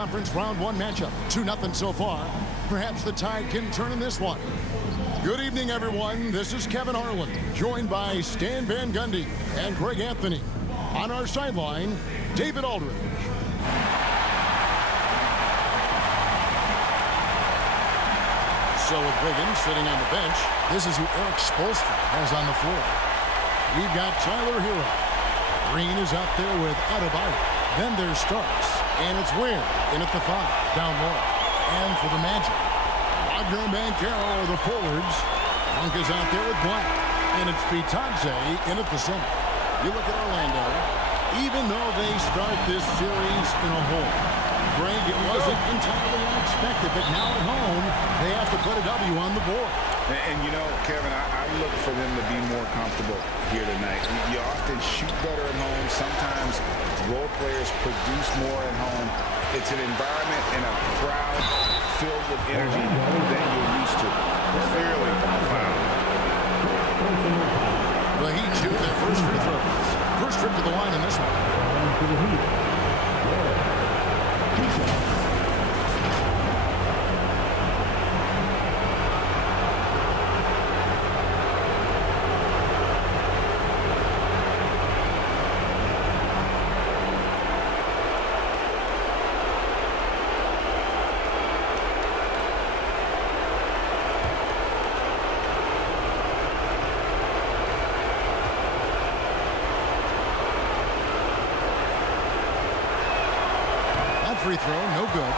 Conference round one matchup. 2-0 so far. Perhaps the tide can turn in this one. Good evening, everyone. This is Kevin Harlan, joined by Stan Van Gundy and Greg Anthony. On our sideline, David Aldridge. So with Wiggins sitting on the bench, this is who Eric Spoelstra has on the floor. We've got Tyler Hero. Green is out there with Adebayo. Then there's Starks. And it's Ware in at the 5, down low. And for the Magic, Wagner and Banchero are the forwards. Monk is out there with Black. And it's Bitadze in at the center. You look at Orlando, even though they start this series in a hole. Greg, it wasn't entirely unexpected, but now at home, they have to put a W on the board. And you know, Kevin, I look for them to be more comfortable here tonight. You often shoot better at home. Sometimes role players produce more at home. It's an environment and a crowd filled with energy that you're used to. Clearly foul. The Heat shoot their first free throws. First trip to the line in this one. Free throw, no good.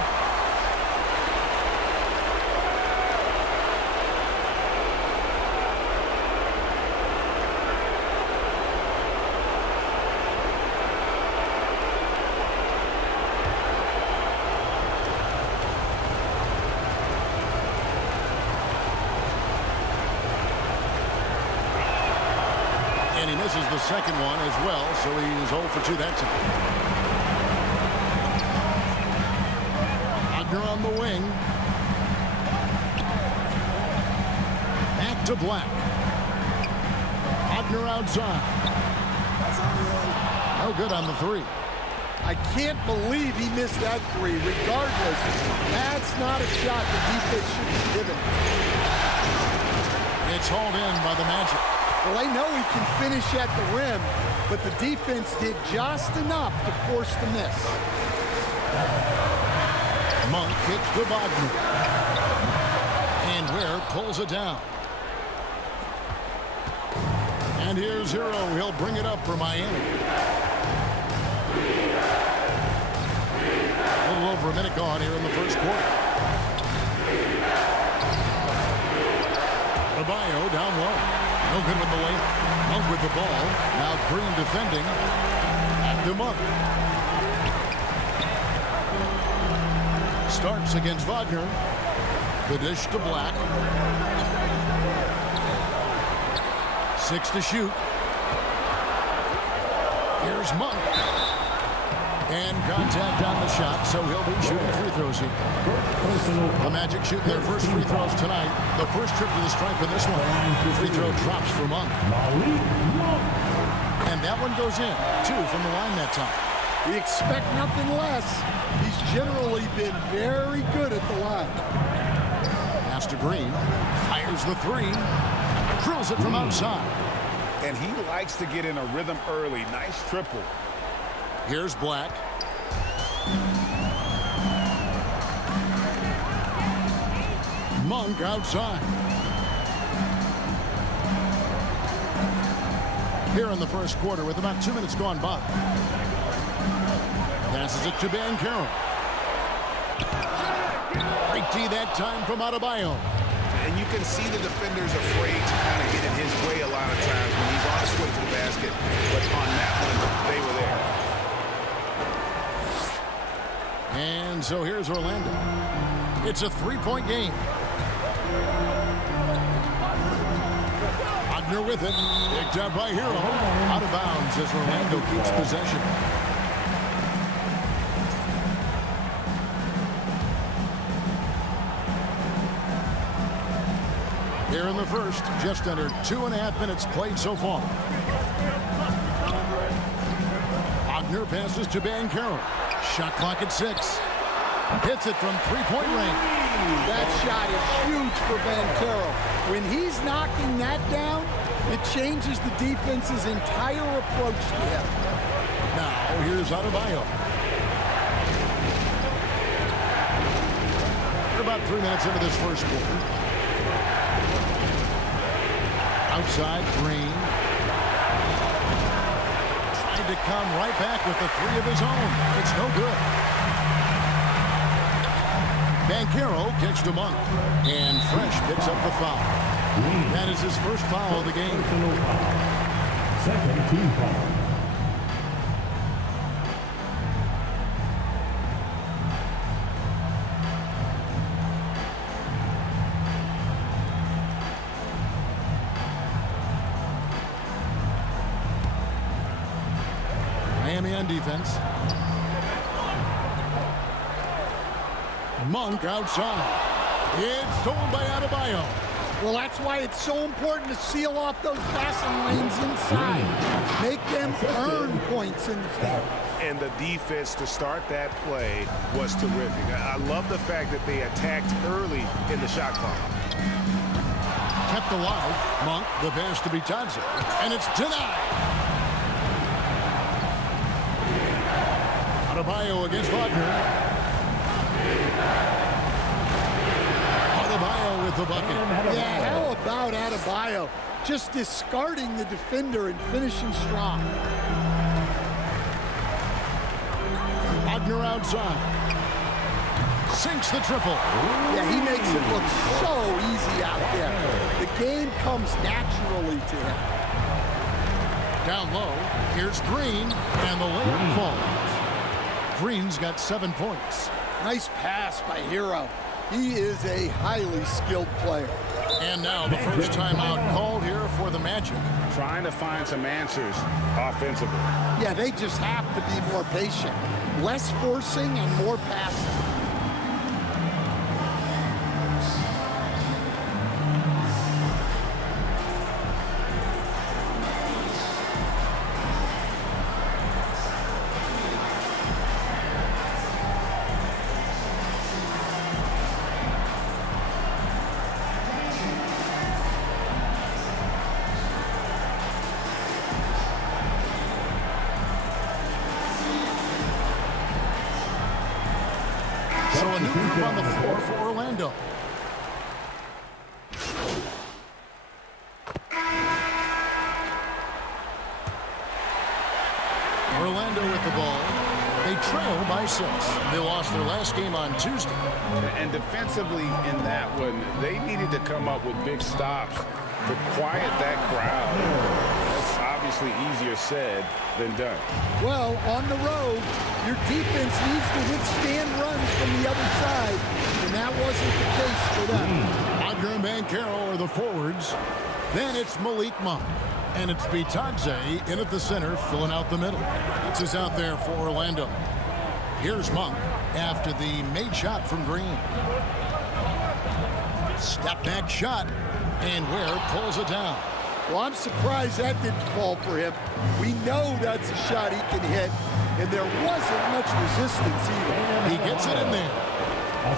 And he misses the second one as well, so he's 0 for 2 that time. On the wing. Back to Black. Wagner outside. No good on the 3. I can't believe he missed that 3. Regardless, that's not a shot the defense should be given. It's hauled in by the Magic. Well, I know he can finish at the rim, but the defense did just enough to force the miss. Monk kicks to Wagner. And Ware pulls it down. And here's Hero. He'll bring it up for Miami. A little over a minute gone here in the first quarter. Adebayo down low. No good with the layup. Monk with the ball. Now Green defending. Back to Monk. Starts against Wagner. The dish to Black. 6 to shoot. Here's Monk. And contact on the shot, so he'll be shooting free throws here. The Magic shooting their first free throws tonight. The first trip to the stripe in this one. Free throw drops for Monk. And that one goes in. 2 from the line that time. We expect nothing less. He's generally been very good at the line. Pass to Green. Fires the 3. Drills it from outside. And he likes to get in a rhythm early. Nice triple. Here's Black. Monk outside. Here in the first quarter with about 2 minutes gone by. Passes it to Banchero. Great D that time from Adebayo. And you can see the defenders afraid to kind of get in his way a lot of times when he's on his way to the basket. But on that one, they were there. And so here's Orlando. It's a 3-point game. Wagner with it. Picked up by Hero. Out of bounds as Orlando keeps possession. Here in the first, just under 2.5 minutes played so far. Wagner passes to Banchero. Shot clock at 6. Hits it from three-point range. That shot is huge for Banchero. When he's knocking that down, it changes the defense's entire approach to him. Now, here's Adebayo. We're about 3 minutes into this first quarter. Outside, Green. Tried to come right back with the three of his own. It's no good. Banchero kicks to Monk. And Fresh picks up the foul. That is his first foul of the game. Second team foul. Miami on defense. Monk outside. It's stolen by Adebayo. Well, that's why it's so important to seal off those passing lanes inside. Make them earn points in the paint. And the defense to start that play was terrific. I love the fact that they attacked early in the shot clock. Kept alive. Monk, the pass to Bitadze. And it's denied. Adebayo against Wagner. Adebayo with the bucket. Yeah, how about Adebayo? Just discarding the defender and finishing strong. Wagner outside. Sinks the triple. Yeah, he makes it look so easy out there. The game comes naturally to him. Down low. Here's Green. And the layup falls. Green's got 7 points. Nice pass by Hero. He is a highly skilled player. And now the first timeout called here for the Magic. Trying to find some answers offensively. Yeah, they just have to be more patient. Less forcing and more passing. So a new group on the floor for Orlando. Orlando with the ball. They trail by 6. They lost their last game on Tuesday. And defensively in that one, they needed to come up with big stops to quiet that crowd. That's obviously easier said than done. Well, on the road, your defense needs to withstand runs from the other side, and that wasn't the case for them. Wagner and Banchero are the forwards. Then it's Malik Monk. And it's Bitadze in at the center, filling out the middle. This is out there for Orlando. Here's Monk after the made shot from Green. Step back shot, and Ware pulls it down. Well, I'm surprised that didn't fall for him. We know that's a shot he can hit, and there wasn't much resistance either. He gets it in there.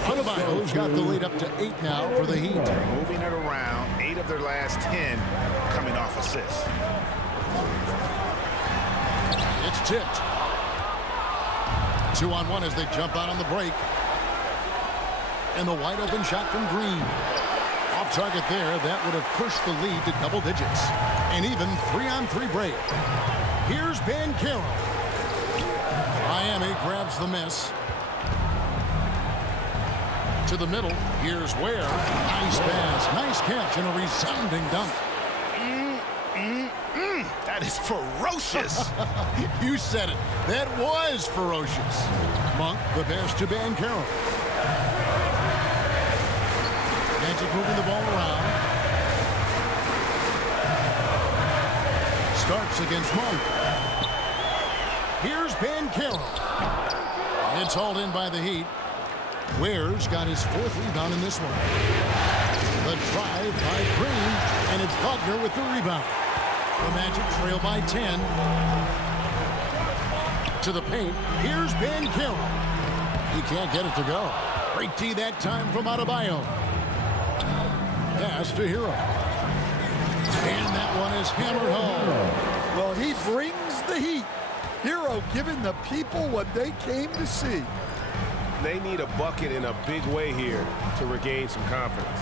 Adebayo's got the lead up to 8 now for the Heat. Moving it around, 8 of their last 10 coming off assists. It's tipped. 2-on-1 as they jump out on the break. And the wide open shot from Green. Off target there, that would have pushed the lead to double digits. And even 3-on-3 break. Here's Banchero. Miami grabs the miss. To the middle, here's Ware. Nice pass, nice catch, and a resounding dunk. That is ferocious. You said it. That was ferocious. Monk, the pass to Banchero. Magic moving the ball around. Starks against Monk. Here's Banchero. It's hauled in by the Heat. Ware's got his 4th rebound in this one. The drive by Green, and it's Wagner with the rebound. The Magic trail by 10. To the paint, here's Banchero. He can't get it to go. Great D that time from Adebayo. Pass to Hero. And that one is hammered home. Well, he brings the heat. Hero giving the people what they came to see. They need a bucket in a big way here to regain some confidence.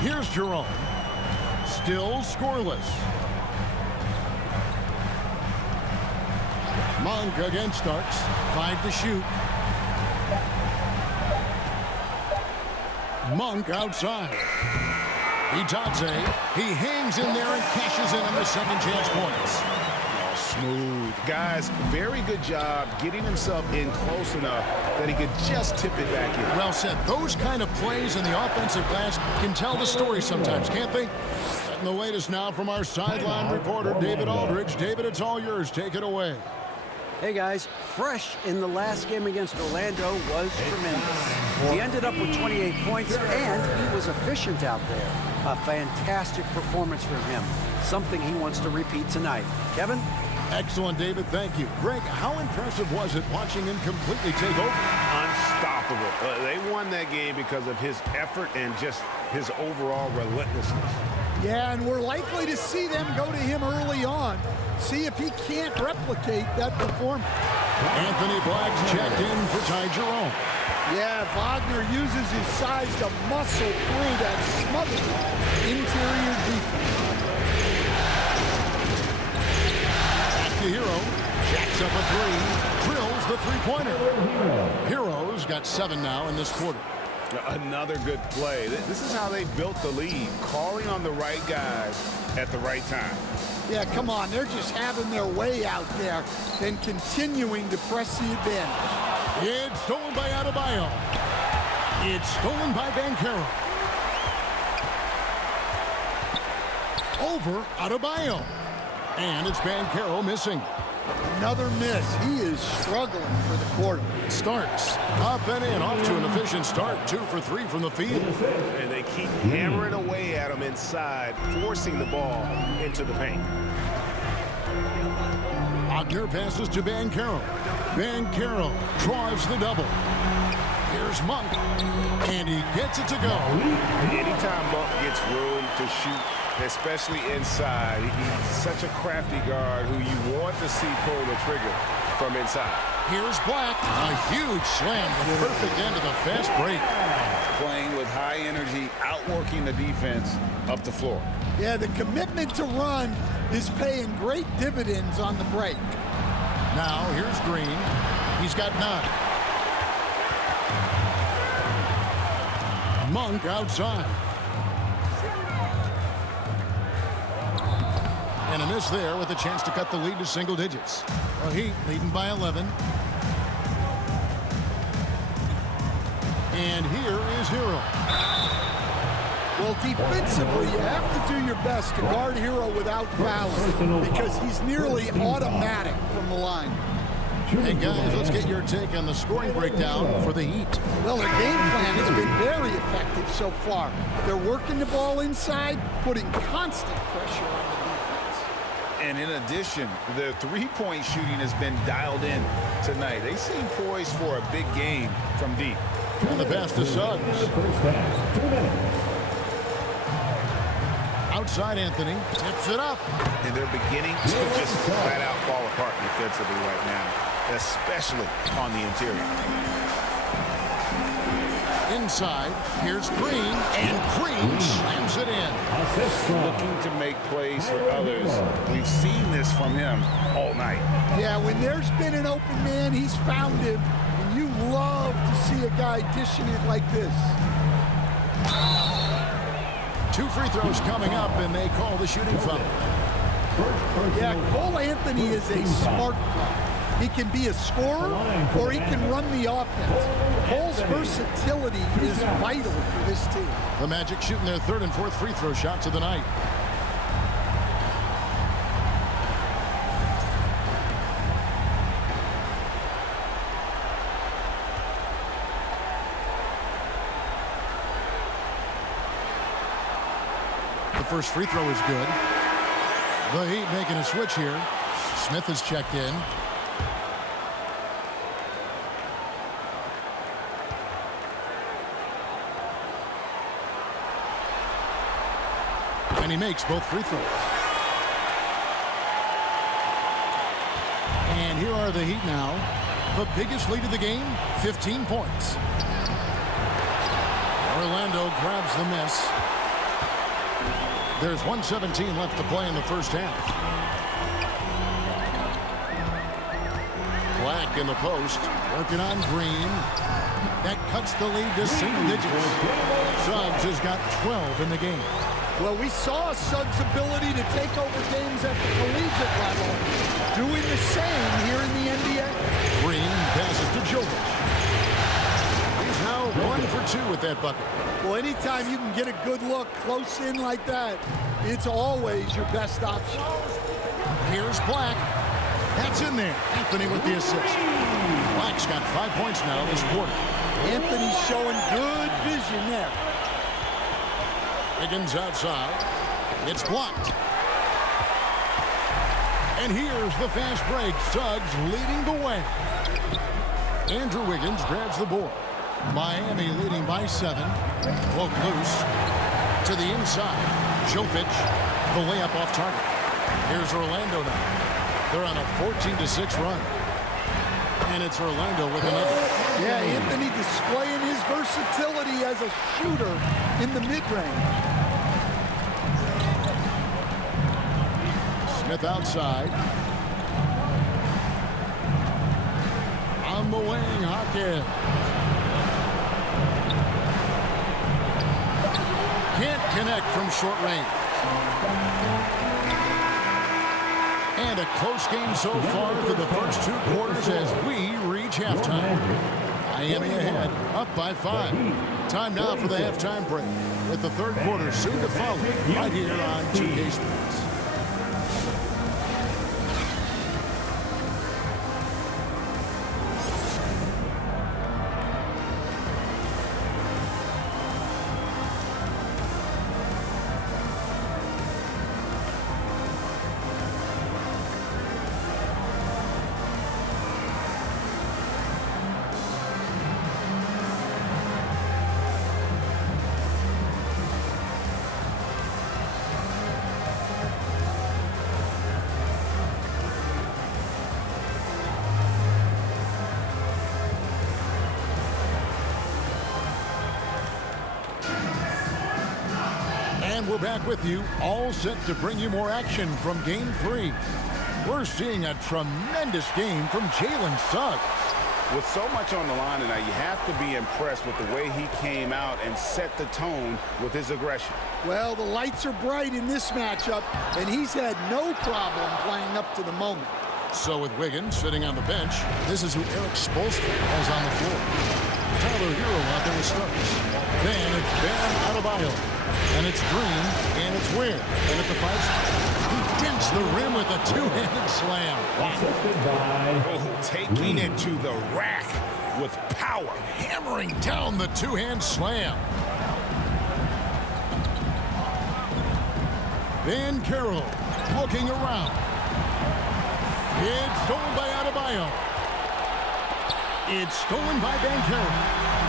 Here's Jerome. Still scoreless. Monk against Starks. 5 to shoot. Monk outside. Itadze. He hangs in there and cashes in on the second chance points. Smooth. Guys, very good job getting himself in close enough that he could just tip it back in. Well said. Those kind of plays in the offensive glass can tell the story sometimes, can't they? And the latest now from our sideline reporter, David Aldridge. David, it's all yours. Take it away. Hey guys, Fresh in the last game against Orlando was tremendous. He ended up with 28 points and he was efficient out there. A fantastic performance from him. Something he wants to repeat tonight. Kevin? Excellent, David. Thank you. Greg, how impressive was it watching him completely take over? Unstoppable. They won that game because of his effort and just his overall relentlessness. Yeah, and we're likely to see them go to him early on. See if he can't replicate that performance. Anthony Black's checked in for Ty Jerome. Yeah, Wagner uses his size to muscle through that smothered interior defense. Back to Hero. Jacks up a 3. Drills the three-pointer. Hero's got 7 now in this quarter. Another good play. This is how they built the lead, calling on the right guys at the right time. Yeah, come on. They're just having their way out there and continuing to press the advantage. It's stolen by Adebayo. It's stolen by Banchero. Over Adebayo. And it's Banchero missing. Another miss. He is struggling for the quarter. Starks up and in, off to an efficient start. 2 for 3 from the field. And they keep hammering away at him inside, forcing the ball into the paint. Wagner passes to Banchero. Banchero drives the double. Here's Monk. And he gets it to go. Anytime Monk gets room to shoot, especially inside, he's such a crafty guard who you want to see pull the trigger from inside. Here's Black. A huge slam. The perfect end of the fast break. Playing with high energy, outworking the defense up the floor. Yeah, the commitment to run is paying great dividends on the break. Now, here's Green. He's got 9. Monk outside. And a miss there with a chance to cut the lead to single digits. Well, Heat leading by 11. And here is Hero. Well, defensively, you have to do your best to guard Hero without fouling because he's nearly automatic from the line. Hey, guys, let's get your take on the scoring breakdown for the Heat. Well, their game plan has been very effective so far. They're working the ball inside, putting constant pressure on the defense. And in addition, their three-point shooting has been dialed in tonight. They seem poised for a big game from deep. And the pass to Suggs. Outside Anthony, tips it up. And they're beginning to just flat out fall apart defensively right now, especially on the interior. Inside, here's Green, and Green slams it in. Looking to make plays for others. We've seen this from him all night. Yeah, when there's been an open man, he's found him. And you love to see a guy dishing it like this. 2 free throws coming up, and they call the shooting foul. Yeah, Cole Anthony is a smart player. He can be a scorer, or he can run the offense. Cole's versatility is vital for this team. The Magic shooting their 3rd and 4th free throw shots of the night. The first free throw is good. The Heat making a switch here. Smith is checked in. And he makes both free throws. And here are the Heat now. The biggest lead of the game, 15 points. Orlando grabs the miss. There's 1:17 left to play in the first half. Black in the post, working on Green. That cuts the lead to single digits. Suggs has got 12 in the game. Well, we saw Suggs' ability to take over games at the collegiate level, doing the same here in the NBA. Green passes to Jovic. He's now 1 for 2 with that bucket. Well, anytime you can get a good look close in like that, it's always your best option. Here's Black. That's in there. Anthony with the assist. Black's got 5 points now this quarter. Anthony's showing good vision there. Wiggins outside. It's blocked. And here's the fast break. Suggs leading the way. Andrew Wiggins grabs the board. Miami leading by 7. Broke loose. To the inside. Jovic, the layup off target. Here's Orlando now. They're on a 14-6 run. And it's Orlando with another. Yeah, Anthony displaying his versatility as a shooter in the mid-range. Smith outside. On the wing, Hawkins. Can't connect from short range. And a close game so far through the first 2 quarters as we reach halftime. Miami ahead, up by 5. Time now for the halftime break, with the third quarter soon to follow right here on 2K Sports. And we're back with you, all set to bring you more action from Game 3. We're seeing a tremendous game from Jalen Suggs. With so much on the line tonight, you have to be impressed with the way he came out and set the tone with his aggression. Well, the lights are bright in this matchup, and he's had no problem playing up to the moment. So with Wiggins sitting on the bench, this is who Eric Spoelstra has on the floor. Tyler Hero out there with Starks. Then it's Ben Adebayo. And it's Green, and it's Ware. And at the 5 spot, he dents the rim with a 2-handed slam. Wow. Oh, taking it to the rack with power. Hammering down the 2-hand slam. Van Carroll looking around. It's stolen by Adebayo. It's stolen by Van Carroll.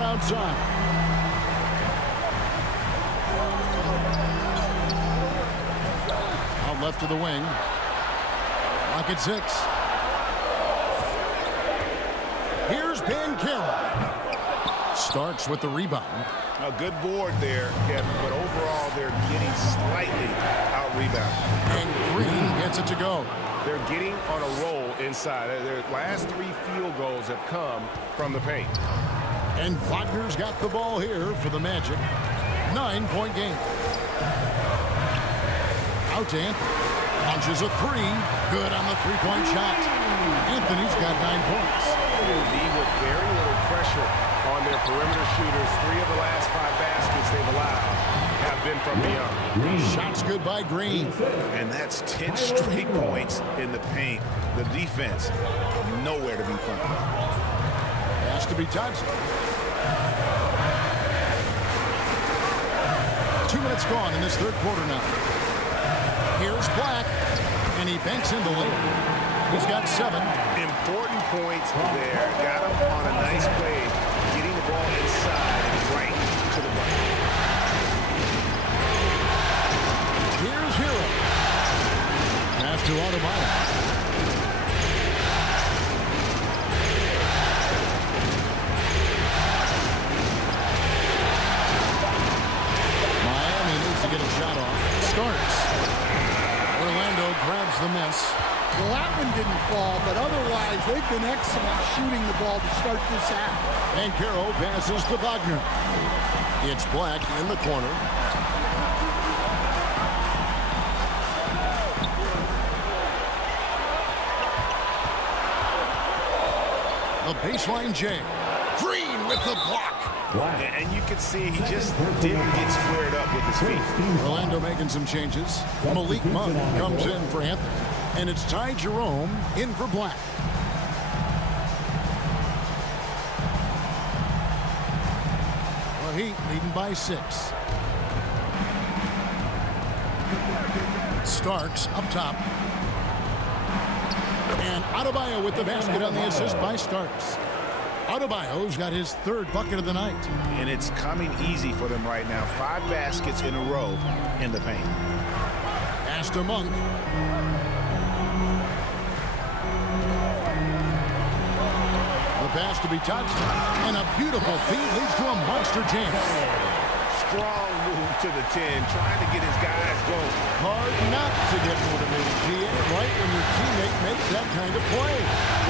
Outside. Out left to the wing. Rocket 6. Here's Ben Carroll. Starks with the rebound. A good board there, Kevin, but overall they're getting slightly out-rebounded. And Green gets it to go. They're getting on a roll inside. Their last 3 field goals have come from the paint. And Wagner's got the ball here for the Magic. 9-point game. Out to Anthony. Launches a 3. Good on the 3-point shot. Anthony's got 9 points. They lead with very little pressure on their perimeter shooters. 3 of the last 5 baskets they've allowed have been from beyond. Shots good by Green. And that's 10 straight points in the paint. The defense, nowhere to be found. Has to be touched. 2 minutes gone in this third quarter now. Here's Black, and he banks in the lead. He's got 7. Important points there. Got him on a nice play, getting the ball inside and right to the bucket. Here's Hero. Pass to Adebayo. To get a shot off. Starts. Orlando grabs the miss. Well, that one didn't fall, but otherwise they've been excellent shooting the ball to start this half. And Carroll passes to Wagner. It's Black in the corner. A baseline J. Green with the block. And you can see he just didn't get squared up with his feet. Orlando making some changes. Malik Monk comes in for Anthony. And it's Ty Jerome in for Black. Well, Heat leading by 6. Starks up top. And Adebayo with the basket on the assist by Starks. Adebayo's got his 3rd bucket of the night. And it's coming easy for them right now. 5 baskets in a row in the paint. Pass to Monk. The pass to be touched. And a beautiful feed leads to a monster chance. Strong move to the 10, trying to get his guys going. Hard not to get motivated, GA, right when your teammate makes that kind of play.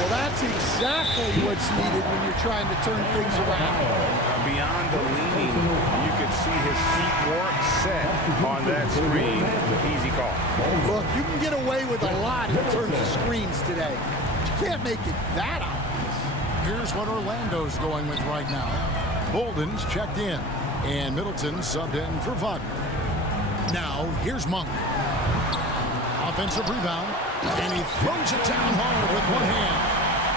Well, that's exactly what's needed when you're trying to turn things around. Beyond the leaning, you could see his feet weren't set on that screen. Easy call. Look, you can get away with a lot in terms of screens today. You can't make it that obvious. Here's what Orlando's going with right now. Bolden's checked in. And Middleton subbed in for Wagner. Now, here's Monk. Offensive rebound. And he throws it down hard with one hand.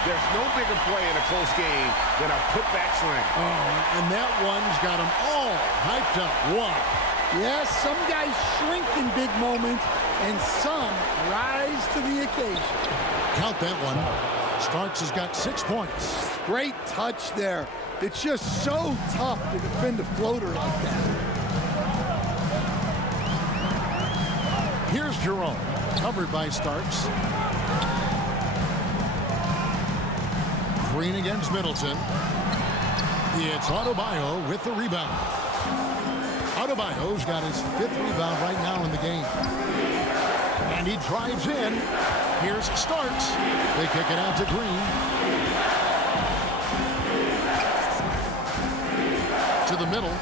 There's no bigger play in a close game than a putback slam. Oh, and that one's got them all hyped up. Wow. Yes, some guys shrink in big moments, and some rise to the occasion. Count that one. Starks has got 6 points. Great touch there. It's just so tough to defend a floater like that. Here's Jerome, covered by Starks. Green against Middleton. It's Adebayo with the rebound. Adebayo's got his 5th rebound right now in the game. And he drives in. Here's Starks. They kick it out to Green. To the middle,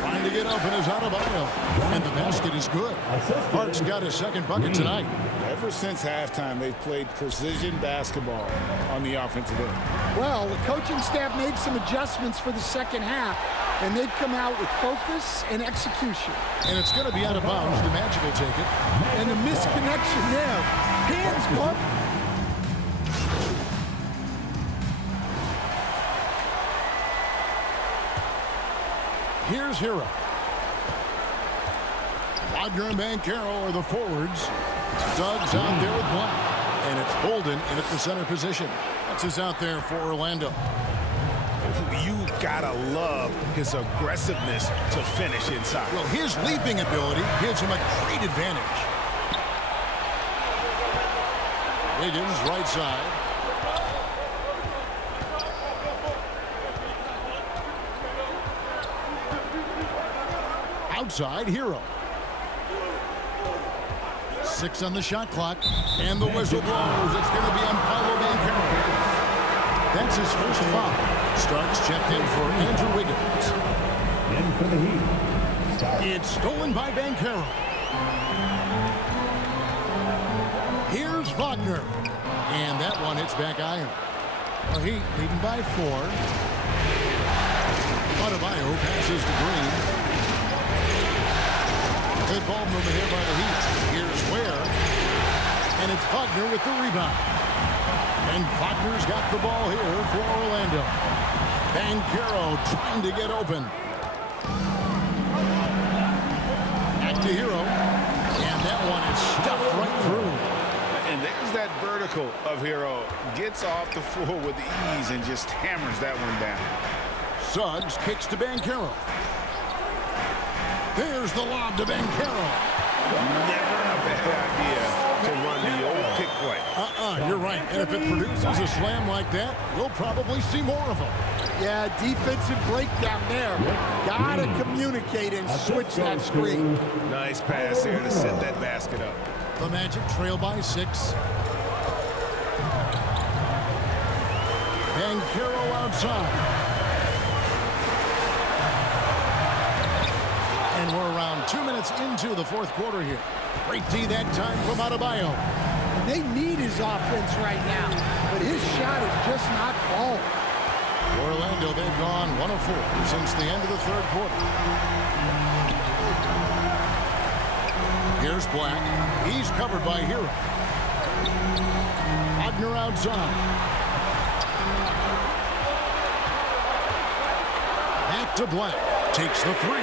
trying to get open is Adebayo, and the basket is good. Hart's got his 2nd bucket tonight. Ever since halftime, they've played precision basketball on the offensive end. Well, the coaching staff made some adjustments for the second half, and they've come out with focus and execution. And it's going to be out of bounds. The Magic will take it. And the misconnection there. Hands caught. Here's Hero. Wagner and Banchero are the forwards. Doug's out there with Black. And it's Bolden in at the center position. That's us out there for Orlando. You gotta love his aggressiveness to finish inside. Well, his leaping ability gives him a great advantage. Wiggins, right side. Outside, Hero. 6 on the shot clock, and the whistle blows. It's going to be on Paolo Banchero. That's his first foul. Starks checked in for Andrew Wiggins. In for the Heat. Starks. It's stolen by Banchero. Here's Wagner, and that one hits back iron. The Heat leading by 4. Adebayo passes to Green. Good ball movement here by the Heat. Here's Ware. And it's Wagner with the rebound. And Wagner's got the ball here for Orlando. Banchero trying to get open. Back to Hero. And that one is stuffed right through. And there's that vertical of Hero. Gets off the floor with ease and just hammers that one down. Suggs kicks to Banchero. There's the lob to Banchero. Never a bad idea to run the old pick play. You're right. And if it produces a slam like that, we'll probably see more of them. Yeah, defensive breakdown there. Gotta communicate and switch that screen. Nice pass here to set that basket up. The Magic trail by 6. Banchero outside. And we're around 2 minutes into the fourth quarter here. Great D that time from Adebayo. And they need his offense right now, but his shot is just not falling. Orlando, they've gone 1 of 4 since the end of the third quarter. Here's Black. He's covered by Hero. Wagner outside. Back to Black. Takes the 3.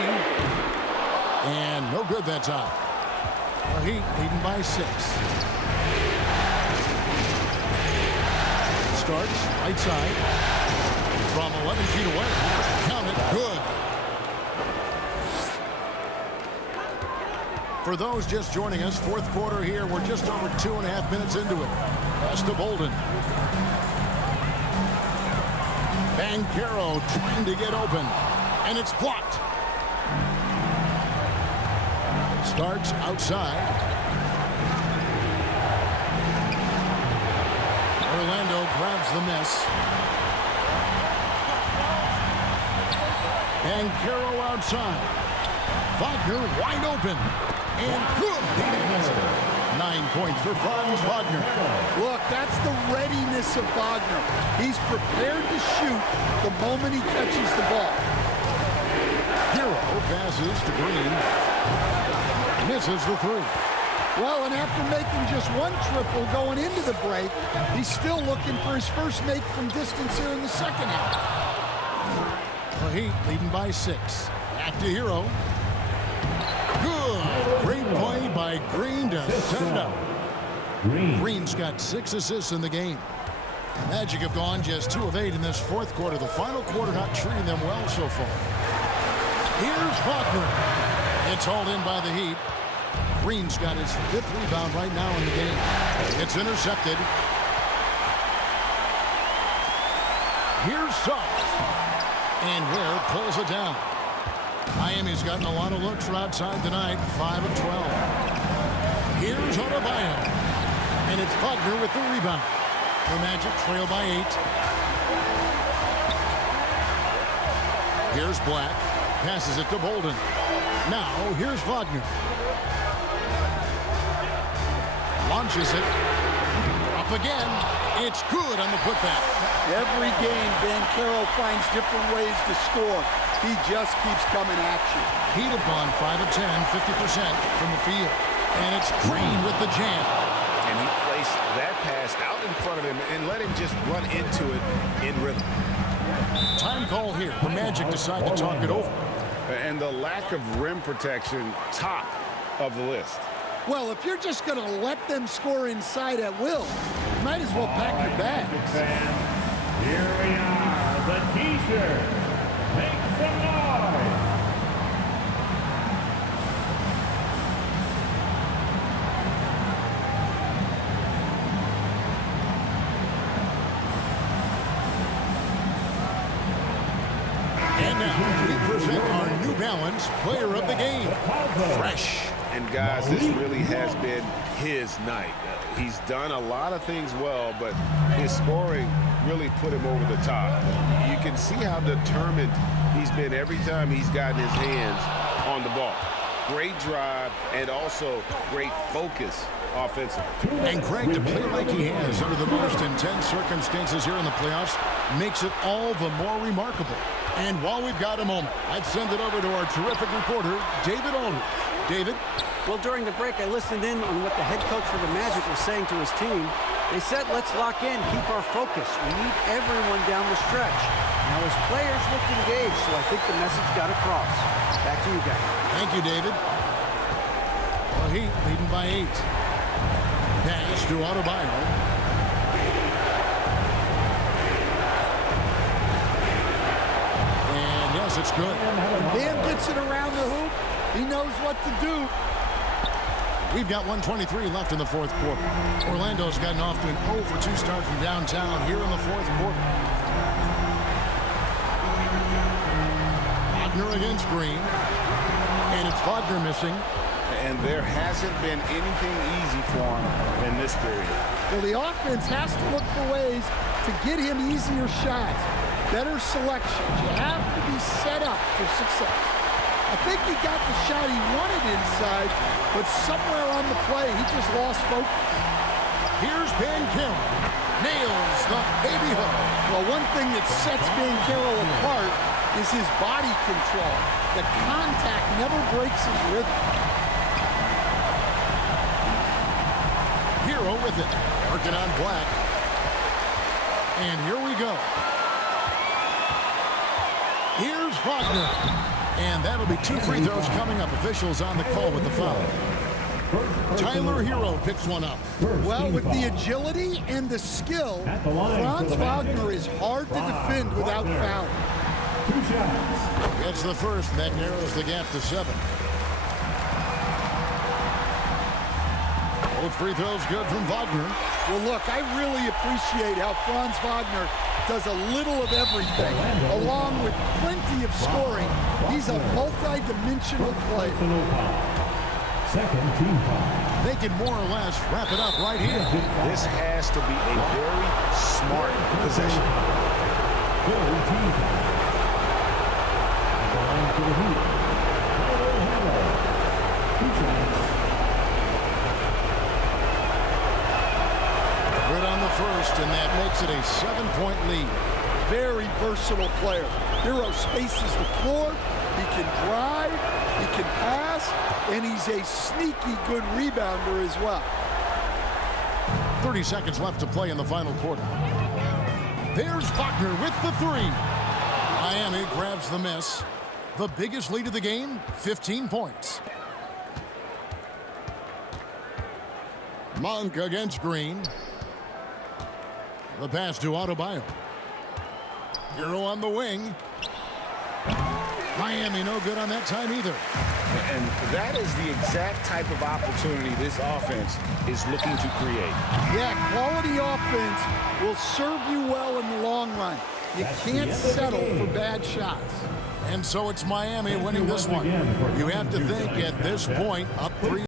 And no good that time. The Heat leading by 6. Starts right side. From 11 feet away. Count it. Good. For those just joining us, fourth quarter here. We're just over 2.5 minutes into it. Pass to Bolden. Banchero trying to get open. And it's blocked. Starts outside. Orlando grabs the miss. Banchero outside. Wagner wide open. And good. 9 points for Franz Wagner. Look, that's the readiness of Wagner. He's prepared to shoot the moment he catches the ball. Hero passes to Green. Misses the 3. Well, and after making just 1 triple going into the break, he's still looking for his first make from distance here in the second half. The Heat leading by 6. Back to Hero. Good. Great play by Green to set it up. Green's got 6 assists in the game. Magic have gone just 2 of 8 in this fourth quarter. The final quarter not treating them well so far. Here's Wagner. It's hauled in by the Heat. Green's got his 5th rebound right now in the game. It's intercepted. Here's Suggs. And Ware pulls it down. Miami's gotten a lot of looks from outside tonight. 5 of 12. Here's Adebayo. And it's Wagner with the rebound. The Magic trail by 8. Here's Black. Passes it to Bolden. Now, here's Wagner. Launches it. Up again. It's good on the putback. Every game, Banchero finds different ways to score. He just keeps coming at you. Heat have gone 5 of 10, 50% from the field. And it's Green with the jam. And he placed that pass out in front of him and let him just run into it in rhythm. Time call here. The Magic decide to talk it over. And the lack of rim protection, top of the list. Well, if you're just going to let them score inside at will, you might as well pack your bags. Here we are, the T-shirt. Make some noise. And now we present our New Balance Player of the Game. Fresh. And guys, this really has been his night. He's done a lot of things well, but his scoring really put him over the top. You can see how determined he's been every time he's gotten his hands on the ball. Great drive and also great focus offensively. And Craig, to play like he has under the most intense circumstances here in the playoffs makes it all the more remarkable. And while we've got a moment, I'd send it over to our terrific reporter, David Aldridge. David? Well, during the break, I listened in on what the head coach for the Magic was saying to his team. They said, let's lock in, keep our focus. We need everyone down the stretch. Now, his players looked engaged, so I think the message got across. Back to you guys. Thank you, David. The Heat leading by 8. pass to Adebayo. And yes, it's good. When Bam gets it around the hoop, he knows what to do. We've got 1:23 left in the fourth quarter. Orlando's gotten off to an 0-for-2 start from downtown here in the fourth quarter. Wagner against Green. And it's Wagner missing. And there hasn't been anything easy for him in this period. Well, the offense has to look for ways to get him easier shots, better selections. You have to be set up for success. I think he got the shot he wanted inside, but somewhere on the play, he just lost focus. Here's Banchero. Nails the baby hook. Well, one thing that sets Banchero apart is his body control. The contact never breaks his rhythm. Hero with it. Working on Black. And here we go. Here's Wagner. And that'll be 2 free throws coming up. Officials on the call with the foul. Tyler Hero picks one up. Well, with the agility and the skill, Franz Wagner is hard to defend without fouling. Gets the first, and that narrows the gap to 7. Both free throws good from Wagner. Well, look, I really appreciate how Franz Wagner does a little of everything. Along with plenty of scoring, he's a multi-dimensional player. Second team foul. They can more or less wrap it up right here. This has to be a very smart possession. Third team foul. At the line for the Heat. Good on the first, and that makes it a 7-point lead. Very versatile player. Hero spaces the floor. He can drive. He can pass. And he's a sneaky good rebounder as well. 30 seconds left to play in the final quarter. There's Wagner with the 3. Miami grabs the miss. The biggest lead of the game, 15 points. Monk against Green. The pass to Adebayo. Hero on the wing. Miami no good on that time either. And that is the exact type of opportunity this offense is looking to create. Yeah, quality offense will serve you well in the long run. You can't settle for bad shots. And so it's Miami winning this one. You have to think at this point, up 3.